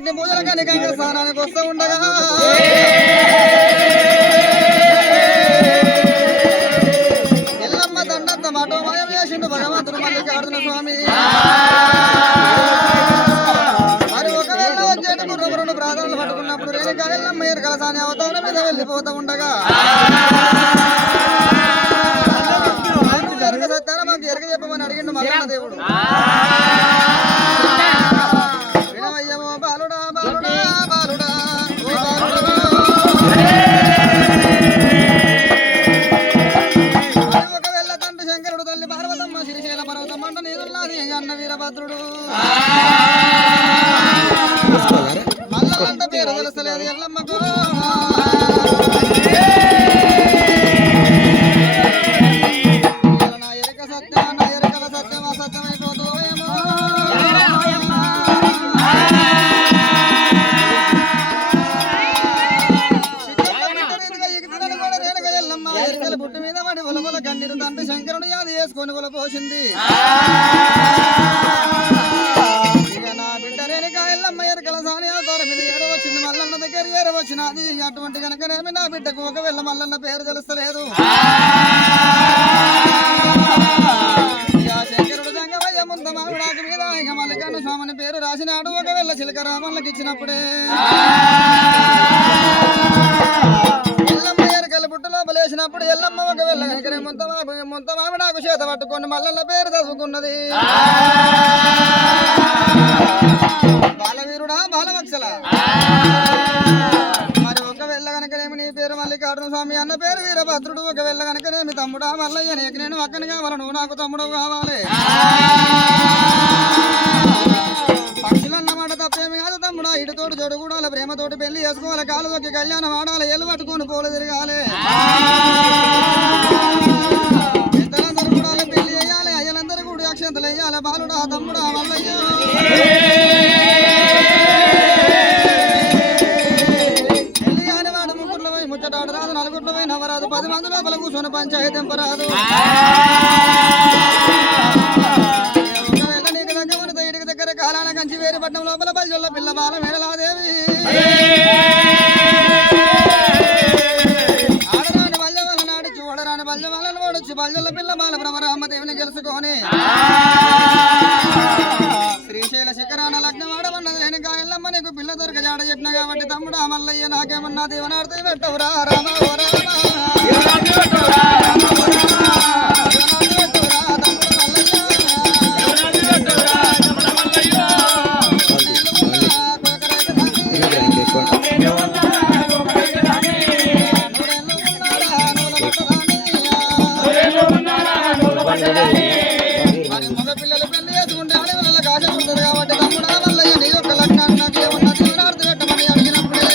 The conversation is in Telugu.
అగ్ని పూజల కనికంగా స్నానానికి వస్తూ ఉండగా ఎల్లమ్మ దండంత మాటో మాయం చేసిండు భగవంతుడు మల్లికార్జున స్వామి. మరి ఒకవేళ వచ్చేటి గుర్రపు రెండు ప్రాధాన్యలు పట్టుకున్నప్పుడు రేణుక ఎల్లమ్మ ఎరకలసాని అవతారం మీద వెళ్ళిపోతూ ఉండగా ఎరక సత్తారా మాకు ఎరక చెప్పమని అడిగిండు మల్లన్న దేవుడు. వినవయ్యమో బాలుడా బాలుడా బాలుడా ఓ బాలుడా ఒకవేళ తండ్రి శంకరుడు తల్లి పార్వతమ్మ శ్రీశైల పర్వతమ్మ అంట నీదున్నది అన్న వీరభద్రుడు. మల్లలంట పేరు తెలుసలేదు ఎల్లమ్మకు. నా ఎరక సత్యం నా ఎరకల సత్యం అసత్యమైపోతూ ఏమో ఎరకల బుట్టు మీద పడి ఉలవల కన్నీరు తండ్రి శంకరుడు యాది వేసుకొని ఉలపోసింది. ఇక నా బిడ్డ రేణుక ఎల్లమ్మ ఎరకల సాని అవతారం మీద ఏరవచ్చింది మల్లన్న దగ్గర ఏరవచ్చినది. అటువంటి కనుకనేమి నా బిడ్డకు ఒకవేళ మల్లన్న పేరు తెలుస్తలేదు. ఇక శంకరుడు జంగమయ్య ముంద మామిడాకు మీద ఇక మల్లికన్న స్వామిని పేరు రాసినాడు. ఒకవేళ చిలక రామన్నకి ఇచ్చినప్పుడే ఎల్లమ్మ ఎరకల బుట్ట లోపలేసినప్పుడు ఎల్లమ్మ ఒకవేళ కనుకనే ముంత మామిడాకు చేత పట్టుకొని మల్లన్న పేరు చదువుకున్నది. బాలవీరుడా బాలవత్సల మరి ఒకవేళ కనుకనేమి నీ పేరు మల్లికార్జున స్వామి అన్న పేరు వీరభద్రుడు. ఒకవేళ కనుకనేమి తమ్ముడా మల్లయ్య నీకు నేను అక్కని కావాలి నువ్వు నాకు తమ్ముడు కావాలి. పక్షులన్నమాట తప్పేమి కాదు తమ్ముడా. ఇటుతోటి జోడు కూడా ప్రేమతోటి పెళ్లి చేసుకోవాలి. కాలు దొక్కి కళ్యాణం ఆడాలి. ఎల్లు పట్టుకొని పోలు తిరగాలి. పెద్దలందరూ కూడా పెళ్లి చేయాలి. అయ్యలందరూ కూడా అక్షంతలు వేయాలి. బాలుడా తమ్ముడా మల్లయ్య పెళ్లి కాని వాడు ముగ్గురులో పోయి ముచ్చటాడు రాదు. నలుగురిలో పోయి నవరాదు. 10 మంది లోపల కూర్చొని పంచాయతీ తెంపరాదు. ఇంటికి దగ్గర కాలాల కంచి వేరుపట్నం లోపల బల్జొల్ల పిల్ల బాల మేడలాదేవి ఆడరాని బల్జవాళ్ళ నాడు చూడరాని బల్జవాళ్ళను ఓడొచ్చి బల్జొల్ల పిల్ల బాల భ్రమరామదేవిని గెలుచుకొని శ్రీశైల శిఖరాన లగ్నం ఆడమన్నది. రేణుక ఎల్లమ్మ నీకు పిల్ల దొరక జాడ చెప్పిన కాబట్టి తమ్ముడా మల్లయ్య నాకేమన్నా దీవనార్థి పెట్టవురా రామ ఓ రామ మగ పిల్లలు పెళ్లి చేసుకుంటే ఆడపిల్లల కాశ ఉంటుంది కాబట్టి తమ్ముడా మల్లయ్య నీ యొక్క లగ్నాన్ని నాకేమన్నా దీవనార్థి పెట్టమని అడిగినప్పుడే